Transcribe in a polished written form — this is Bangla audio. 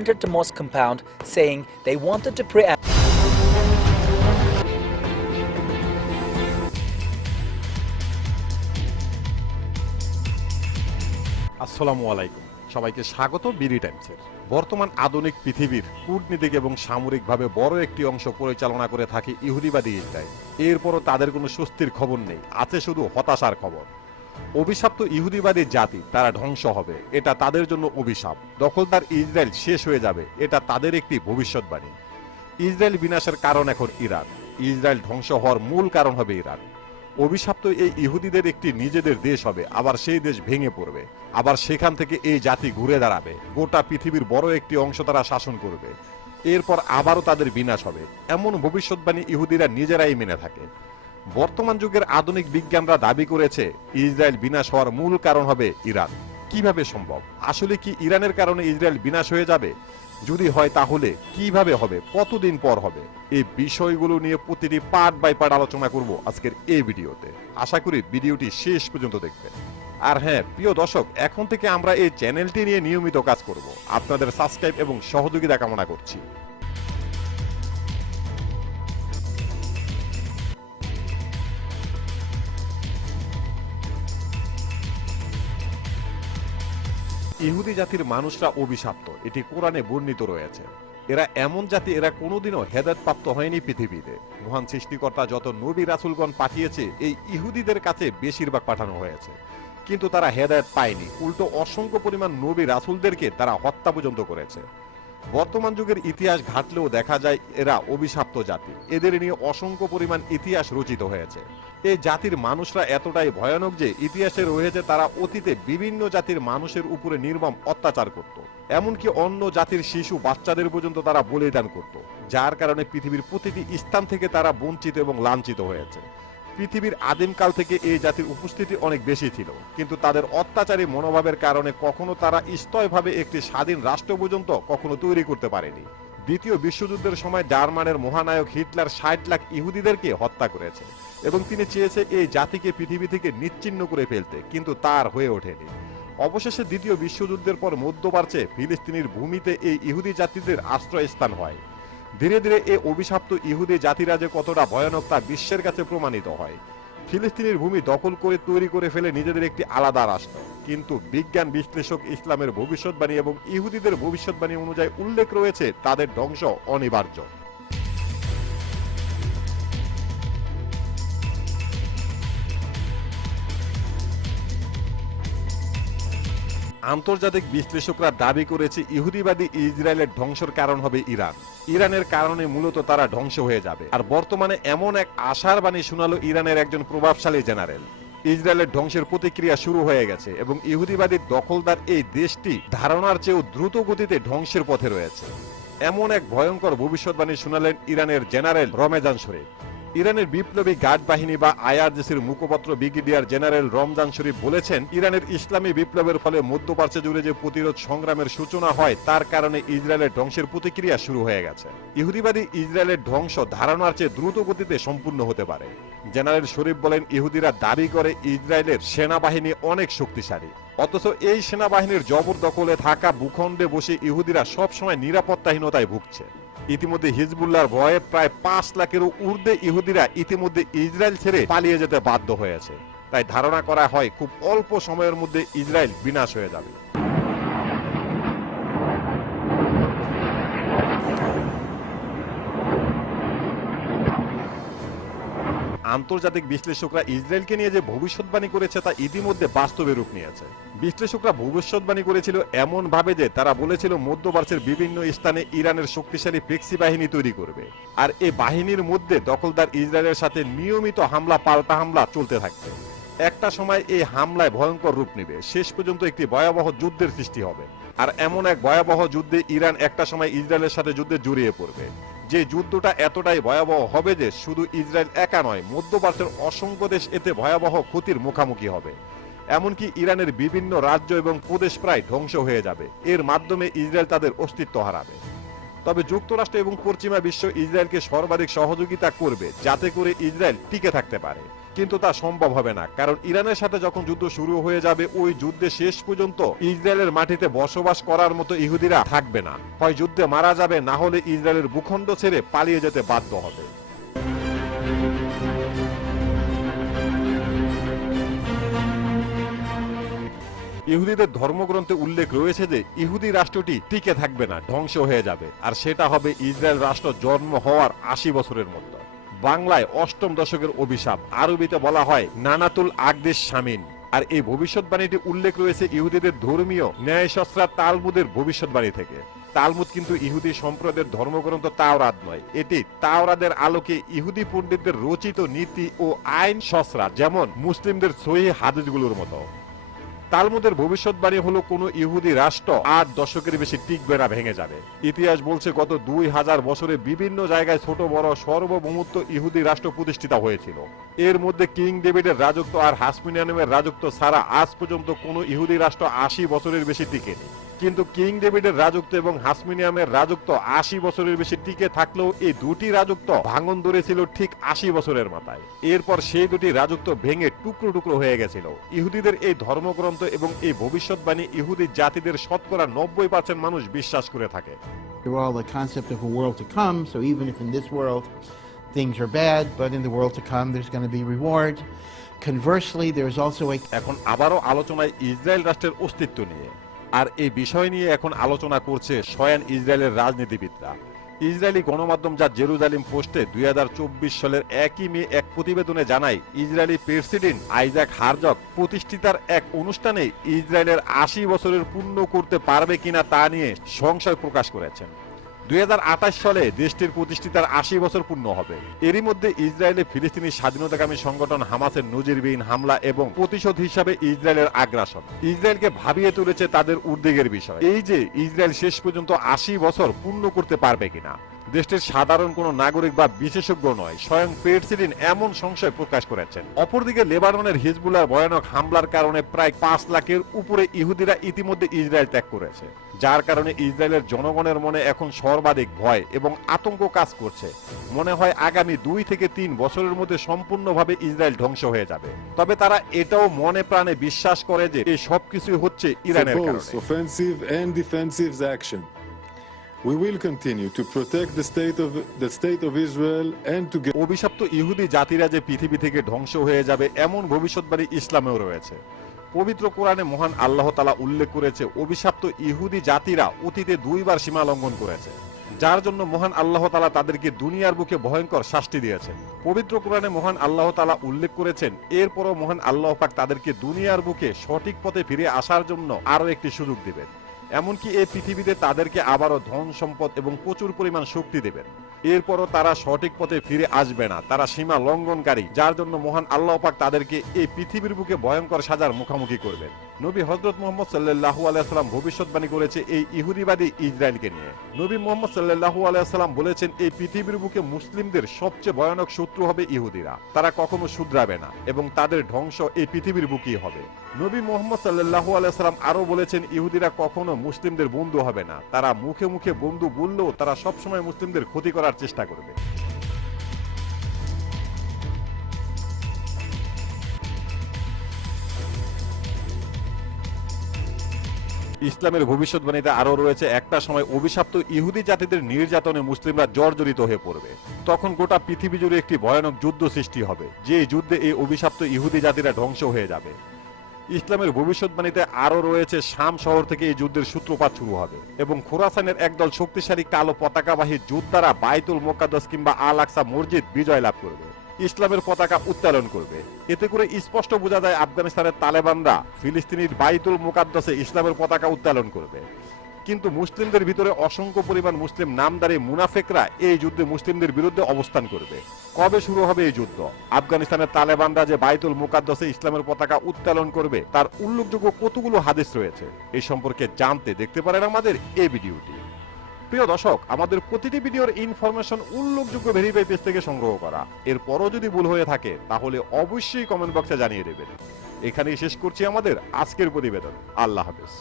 to Mosque compound, saying they wanted to preempt. আসসালামু আলাইকুম, সবাইকে স্বাগত বিডি টাইমসের। বর্তমান আধুনিক পৃথিবীর কূটনীতিক এবং সামরিকভাবে বড় একটি অংশ পরিচালনা করে থাকে ইহুদিবাদী ইসরায়েল। এরপরও তাদের কোনো স্বস্তির খবর নেই, আছে শুধু হতাশার খবর। অভিশপ্ত ইহুদিবাদী জাতি, তারা ধ্বংস হবে, এটা তাদের জন্য অভিশাপ। দখলদার ইসরায়েল শেষ হয়ে যাবে, এটা তাদের একটি ভবিষ্যৎবাণী। ইসরায়েল বিনাশের কারণ এখন ইরান, ইসরায়েল ধ্বংস হওয়ার মূল কারণ হবে ইরান। অভিশপ্ত এই ইহুদিদের একটি নিজেদের দেশ হবে, আবার সেই দেশ ভেঙে পড়বে, আবার সেখান থেকে এই জাতি ঘুরে দাঁড়াবে, গোটা পৃথিবীর বড় একটি অংশ তারা শাসন করবে, এরপর আবারও তাদের বিনাশ হবে। এমন ভবিষ্যৎবাণী ইহুদিরা নিজেরাই মেনে থাকে। বর্তমান যুগের আধুনিক বিজ্ঞানরা দাবি করেছে ইসরায়েল বিনাশ হওয়ার মূল কারণ হবে ইরান। কিভাবে সম্ভব? আসলে কি ইরানের কারণে ইসরায়েল বিনাশ হয়ে যাবে? যদি হয় তাহলে কিভাবে হবে, কতদিন পর হবে? এই বিষয়গুলো নিয়ে প্রতিটি পার্ট বাই পার্ট আলোচনা করব আজকের এই ভিডিওতে। আশা করি ভিডিওটি শেষ পর্যন্ত দেখবেন। আর হ্যাঁ প্রিয় দর্শক, এখন থেকে আমরা এই চ্যানেলটি নিয়ে নিয়মিত কাজ করব, আপনাদের সাবস্ক্রাইব এবং সহযোগিতা কামনা করছি। ইহুদি জাতির মানুষরা অভিশপ্ত, এটি কোরআনে বর্ণিত রয়েছে। এরা এমন জাতি, এরা কোনোদিনও হেদায়েত প্রাপ্ত হয়নি পৃথিবীতে। মহান সৃষ্টিকর্তা যত নবী রাসূলগণ পাঠিয়েছে, এই ইহুদিদের কাছে বেশিরভাগ পাঠানো হয়েছে, কিন্তু তারা হেদায়েত পায়নি। উল্টো অসংখ্য পরিমাণ নবী রাসূলদেরকে তারা হত্যা পর্যন্ত করেছে। বর্তমান যুগের ইতিহাস ঘাটলেও দেখা যায় এরা অভিশপ্ত জাতি, এদের নিয়ে অসংখ্য পরিমাণ ইতিহাস রচিত হয়েছে। এই জাতির মানুষরা এতটাই ভয়ানক যে ইতিহাসে রয়েছে তারা অতীতে বিভিন্ন জাতির মানুষের উপরে নির্মম অত্যাচার করত, এমনকি অন্য জাতির শিশু বাচ্চাদের পর্যন্ত তারা বলিদান করত, যার কারণে পৃথিবীর প্রতিটি স্থান থেকে তারা বঞ্চিত এবং লাঞ্ছিত হয়েছে। পৃথিবীর আদিমকাল থেকে এই জাতির উপস্থিতি অনেক বেশি ছিল, কিন্তু তাদের অত্যাচারী মনোভাবের কারণে কখনো তারা স্থায়ীভাবে একটি স্বাধীন রাষ্ট্র পর্যন্ত কখনো তৈরি করতে পারেনি। দ্বিতীয় বিশ্বযুদ্ধের সময় জার্মানের মহানায়ক হিটলার ৬০ লাখ ইহুদিদেরকে হত্যা করেছে এবং তিনি চেয়েছে এই জাতিকে পৃথিবী থেকে নিশ্চিহ্ন করে ফেলতে, কিন্তু তার হয়ে ওঠেনি। অবশেষে দ্বিতীয় বিশ্বযুদ্ধের পর মধ্যপ্রাচ্যে ফিলিস্তিনের ভূমিতে এই ইহুদি জাতিদের আশ্রয়স্থান হয়। ধীরে ধীরে এই অভিশপ্ত ইহুদি জাতিরা যে কতটা ভয়ানক তা বিশ্বের কাছে প্রমাণিত হয়। ফিলিস্তিনের ভূমি দখল করে তৈরি করে ফেলে নিজেদের একটি আলাদা রাষ্ট্র। কিন্তু বিজ্ঞান বিশ্লেষক ইসলামের ভবিষ্যৎবাণী এবং ইহুদিদের ভবিষ্যৎবাণী অনুযায়ী উল্লেখ রয়েছে তাদের ধ্বংস অনিবার্য। আন্তর্জাতিক বিশ্লেষকরা দাবি করেছে ইহুদিবাদী ইসরায়েলের ধ্বংসের কারণ হবে ইরান। ইরানের কারণে মূলত তারা ধ্বংস হয়ে যাবে। আর বর্তমানে এমন এক আশার বাণী শোনালো ইরানের একজন প্রভাবশালী জেনারেল। ইসরায়েলের ধ্বংসের প্রতিক্রিয়া শুরু হয়ে গেছে এবং ইহুদিবাদী দখলদার এই দেশটি ধারণার চেয়েও দ্রুত গতিতে ধ্বংসের পথে রয়েছে। এমন এক ভয়ঙ্কর ভবিষ্যৎবাণী শোনালেন ইরানের জেনারেল রমজান শরীফ। ইরানের বিপ্লবী গার্ড বাহিনী বা আইআরজিসির মুখপাত্র ব্রিগেডিয়ার জেনারেল রমজান শরীফ বলেছেন, ইরানের ইসলামী বিপ্লবের ফলে মধ্যপ্রাচ্য জুড়ে যে প্রতিরোধ সংগ্রামের সূচনা হয় তার কারণে ইসরায়েলের ধ্বংসের প্রতিক্রিয়া শুরু হয়ে গেছে। ইহুদিবাদী ইসরায়েলের ধ্বংস ধারণার চেয়ে দ্রুত গতিতে সম্পূর্ণ হতে পারে। জেনারেল শরীফ বলেন, ইহুদিরা দাবি করে ইসরায়েলের সেনাবাহিনী অনেক শক্তিশালী, অথচ এই সেনাবাহিনীর জবরদখলে থাকা ভূখণ্ডে বসে ইহুদিরা সবসময় নিরাপত্তাহীনতায় ভুগছে। ইতিমধ্যে হিজবুল্লাহর ভয়ে প্রায় ৫ লাখেরও ঊর্ধ্বে ইহুদিরা ইতিমধ্যে ইসরায়েল ছেড়ে পালিয়ে যেতে বাধ্য হয়েছে। তাই ধারণা করা হয় খুব অল্প সময়ের মধ্যে ইসরায়েল বিনাশ হয়ে যাবে। আন্তর্জাতিক বিশ্লেষকরা ইসরায়েলকে নিয়ে যে ভবিষ্যৎবাণী করেছে তা ইতিমধ্যে বাস্তবে রূপ নিয়েছে। বিশ্লেষকরা ভবিষ্যৎবাণী করেছিল এমন ভাবে যে তারা বলেছিল মধ্যপ্রাচ্যের বিভিন্ন স্থানে ইরানের শক্তিশালী পেক্সি বাহিনী তৈরি করবে, আর এই বাহিনীর মধ্যে দখলদার ইসরায়েলের সাথে নিয়মিত হামলা পাল্টা হামলা চলতে থাকবে। একটা সময় এই হামলায় ভয়ঙ্কর রূপ নেবে, শেষ পর্যন্ত একটি ভয়াবহ যুদ্ধের সৃষ্টি হবে। আর এমন এক ভয়াবহ যুদ্ধে ইরান একটা সময় ইসরায়েলের সাথে যুদ্ধে জড়িয়ে পড়বে, যে যুদ্ধটা এতটাই ভয়াবহ হবে যে শুধু ইসরায়েল একা নয়, মধ্যপ্রাচ্যের অসংখ্য দেশ এতে ভয়াবহ ক্ষতির মুখোমুখি হবে। এমনকি ইরানের বিভিন্ন রাজ্য এবং প্রদেশ প্রায় ধ্বংস হয়ে যাবে। এর মাধ্যমে ইসরায়েল তাদের অস্তিত্ব হারাবে। তবে যুক্তরাষ্ট্র এবং পশ্চিমা বিশ্ব ইসরায়েলকে সর্বাধিক সহযোগিতা করবে যাতে করে ইসরায়েল টিকে থাকতে পারে। কিন্তু তা সম্ভব হবে না, কারণ ইরানের সাথে যখন যুদ্ধ শুরু হয়ে যাবে ওই যুদ্ধে শেষ পর্যন্ত ইসরায়েলের মাটিতে বসবাস করার মতো ইহুদিরা থাকবে না। হয় যুদ্ধে মারা যাবে, না হলে ইসরায়েলের ভূখণ্ড ছেড়ে পালিয়ে যেতে বাধ্য হবে। ইহুদিদের ধর্মগ্রন্থে উল্লেখ রয়েছে যে ইহুদি রাষ্ট্রটি টিকে থাকবে না, ধ্বংস হয়ে যাবে, আর সেটা হবে ইসরায়েল রাষ্ট্র জন্ম হওয়ার ৮০ বছরের মধ্যে। বাংলায় অষ্টম দশকের অভিশাপ, আরবিতে বলা হয় নানাতুল আকদেশ শামিন। আর এই ভবিষ্যৎবাণীটি উল্লেখ রয়েছে ইহুদিদের ধর্মীয় ন্যায়শাস্ত্র তালমুদের ভবিষ্যৎবাণী থেকে। তালমুদ কিন্তু ইহুদি সম্প্রদায়ের ধর্মগ্রন্থ তাওরাত নয়, এটি তাওরাতের আলোকে ইহুদি পণ্ডিতদের রচিত নীতি ও আইন শস্ত্রা, যেমন মুসলিমদের সহিহ হাদিসগুলোর মতো। তালমুদের ভবিষ্যৎবাণী হলো কোনো ইহুদি রাষ্ট্র ৮ দশকের বেশি টিকবে না, ভেঙে যাবে। ইতিহাস বলছে গত ২০০০ বছরে বিভিন্ন জায়গায় ছোট বড় সর্বভৌমত্ব ইহুদি রাষ্ট্র প্রতিষ্ঠিত হয়েছিল। এর মধ্যে কিং ডেভিডের রাজত্ব আর হাসমিনিয়ানের রাজত্ব ছাড়া আজ পর্যন্ত কোনো ইহুদি রাষ্ট্র ৮০ বছরের বেশি টিকেনি। কিন্তু কিং ডেভিডের রাজত্ব এবং হাসমিনিয়ামের রাজত্ব ৮০ বছরের বেশি টিকে থাকলেও এই দুটি রাজত্ব ভাঙন ধরেছিল ঠিক ৮০ বছরের মাথায়। এরপর সেই দুটি রাজত্ব ভেঙে টুকরো টুকরো হয়ে গেছিল। ইহুদিদের এই ধর্মগ্রন্থ এবং এই ভবিষ্যৎবাণী ইহুদি জাতিদের শতকরা ৯০% মানুষ বিশ্বাস করে থাকে। All the concept of a world to come, so even if in this world things are bad, but in the world to come there's going to be reward. Conversely, there's also a এখন আবারও আলোচনায় ইসরায়েল রাষ্ট্রের অস্তিত্ব নিয়ে, আর এই বিষয় নিয়ে এখন আলোচনা করছে স্বয়ং ইসরায়েলের রাজনীতিবিদরা। ইসরায়েলি গণমাধ্যম যা জেরুজালেম পোস্টে ২০২৪ সালের ১ মে এক প্রতিবেদনে জানায়, ইসরায়েলি প্রেসিডেন্ট আইজাক হারজগ প্রতিষ্ঠিতার এক অনুষ্ঠানে ইসরায়েলের ৮০ বছরের পূর্ণ করতে পারবে কিনা তা নিয়ে সংশয় প্রকাশ করেছেন। ২০২৮ সালে দেশটির প্রতিষ্ঠিতার ৮০ বছর পূর্ণ হবে। এরই মধ্যে ইসরায়েলে ফিলিস্তিনি স্বাধীনতাকামী সংগঠন হামাসের নজিরবিহীন হামলা এবং প্রতিশোধ হিসাবে ইসরায়েলের আগ্রাসন ইসরায়েলকে ভাবিয়ে তুলেছে তাদের উদ্বেগের বিষয়। এই যে ইসরায়েল শেষ পর্যন্ত ৮০ বছর পূর্ণ করতে পারবে কিনা, দেশটির সাধারণ কোনো নাগরিক বা বিশেষজ্ঞ নয়, স্বয়ং প্রেসিডেন্ট এমন সংশয় প্রকাশ করেছেন। অপরদিকে লেবাননের হিজবুল্লাহর ভয়ানক হামলার কারণে প্রায় ৫ লাখের উপরে ইহুদিরা ইতিমধ্যে ইসরায়েল ত্যাগ করেছে, যার কারণে ইসরায়েলের জনগণের মনে এখন সর্বাধিক ভয় এবং আতঙ্ক কাজ করছে। মনে হয় আগামী ২ থেকে ৩ বছরের মধ্যে সম্পূর্ণভাবে ইসরায়েল ধ্বংস হয়ে যাবে। তবে তারা এটাও মনে প্রাণে বিশ্বাস করে যে এই সবকিছুই হচ্ছে ইরানের কারণে। Both offensive and defensive action. We will continue to protect the state of Israel and to get অভিশপ্ত ইহুদি জাতিরা যে পৃথিবী থেকে ধ্বংস হয়ে যাবে এমন ভবিষ্যৎবাণী ইসলামেও রয়েছে। পবিত্র কোরআনে মহান আল্লাহ তাআলা উল্লেখ করেছে অভিশপ্ত ইহুদি জাতিরা অতীতে ২ বার সীমা লঙ্ঘন করেছে, যার জন্য মহান আল্লাহ তাআলা তাদেরকে দুনিয়ার বুকে ভয়ঙ্কর শাস্তি দিয়েছেন। পবিত্র কোরআনে মহান আল্লাহ তাআলা উল্লেখ করেছেন এরপরও মহান আল্লাহ পাক তাদেরকে দুনিয়ার বুকে সঠিক পথে ফিরে আসার জন্য আরো একটি সুযোগ দিবেন। এমনকি এই পৃথিবীতে তাদেরকে আবারও ধন সম্পদ এবং প্রচুর পরিমাণ শক্তি দেবেন। এরপরও তারা সঠিক পথে ফিরে আসবে না, তারা সীমা লঙ্ঘনকারী, যার জন্য মহান আল্লাহ পাক তাদেরকে এই পৃথিবীর বুকে ভয়ঙ্কর সাজার মুখোমুখি করবেন। নবী হযরত মুহাম্মদ সাল্লাল্লাহু আলাইহি ওয়াসাল্লাম ভবিষ্যৎবাণী করেছে এই ইহুদিবাদী ইসরায়েলকে নিয়ে। নবী মুহাম্মদ সাল্লাল্লাহু আলাইহি ওয়াসাল্লাম বলেছেন এই পৃথিবীর বুকে মুসলিমদের সবচেয়ে ভয়ানক শত্রু হবে ইহুদিরা, তারা কখনো শুধরাবে না এবং তাদের ধ্বংস এই পৃথিবীর বুকেই হবে। নবী মুহাম্মদ সাল্লাল্লাহু আলাইহি ওয়াসাল্লাম আরো বলেছেন ইহুদিরা কখনো মুসলিমদের বন্ধু হবে না, তারা মুখে মুখে বন্ধু বললেও তারা সবসময় মুসলিমদের ক্ষতি করার চেষ্টা করবে। ইসলামের ভবিষ্যৎবাণীতে আরো রয়েছে একটা সময় অভিশপ্ত ইহুদি জাতিদের নির্যাতনে মুসলিমরা জর্জরিত হয়ে পড়বে। তখন গোটা পৃথিবী জুড়ে একটি ভয়ানক যুদ্ধ সৃষ্টি হবে, যে যুদ্ধে এই অভিশপ্ত ইহুদি জাতিরা ধ্বংস হয়ে যাবে। ইসলামের ভবিষ্যৎবাণীতে আরো রয়েছে শাম শহর থেকে এই যুদ্ধের সূত্রপাত শুরু হবে এবং খোরাসানের একদল শক্তিশালী কালো পতাকাবাহী যোদ্ধারা বাইতুল মুকাদ্দাস কিংবা আল আকসা মসজিদ বিজয় লাভ করবে, ইসলামের পতাকা উত্তোলন করবে। এতে করে স্পষ্ট বোঝা যায় আফগানিস্তানের তালেবানরা ফিলিস্তিনির বাইতুল মুকাদ্দাসে ইসলামের পতাকা উত্তোলন করবে। কিন্তু মুসলিমদের ভিতরে অসংখ্য পরিমাণ মুসলিম নামধারী মুনাফিকরা এই যুদ্ধে মুসলিমদের বিরুদ্ধে অবস্থান করবে। কবে শুরু হবে এই যুদ্ধ? আফগানিস্তানের তালেবানরা যে বাইতুল মুকাদ্দাসে ইসলামের পতাকা উত্তোলন করবে তার উল্লেখযোগ্য কতগুলো হাদিস রয়েছে, এই সম্পর্কে জানতে দেখতে পারেন আমাদের এই ভিডিওটি। প্রিয় দর্শক, আমাদের প্রতিটি ভিডিওর ইনফরমেশন উল্লেখযোগ্য ভেরিফাই পেজ থেকে সংগ্রহ করা। এরপরও যদি ভুল হয়ে থাকে তাহলে অবশ্যই কমেন্ট বক্সে জানিয়ে দেবেন। এখানেই শেষ করছি আমাদের আজকের প্রতিবেদন। আল্লাহ হাফেজ।